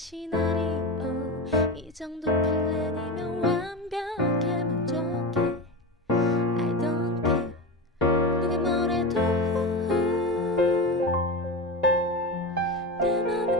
시나리오. 이 정도 플랜이면 완벽해 만족해. I don't care. 누가 뭐래도 내 맘은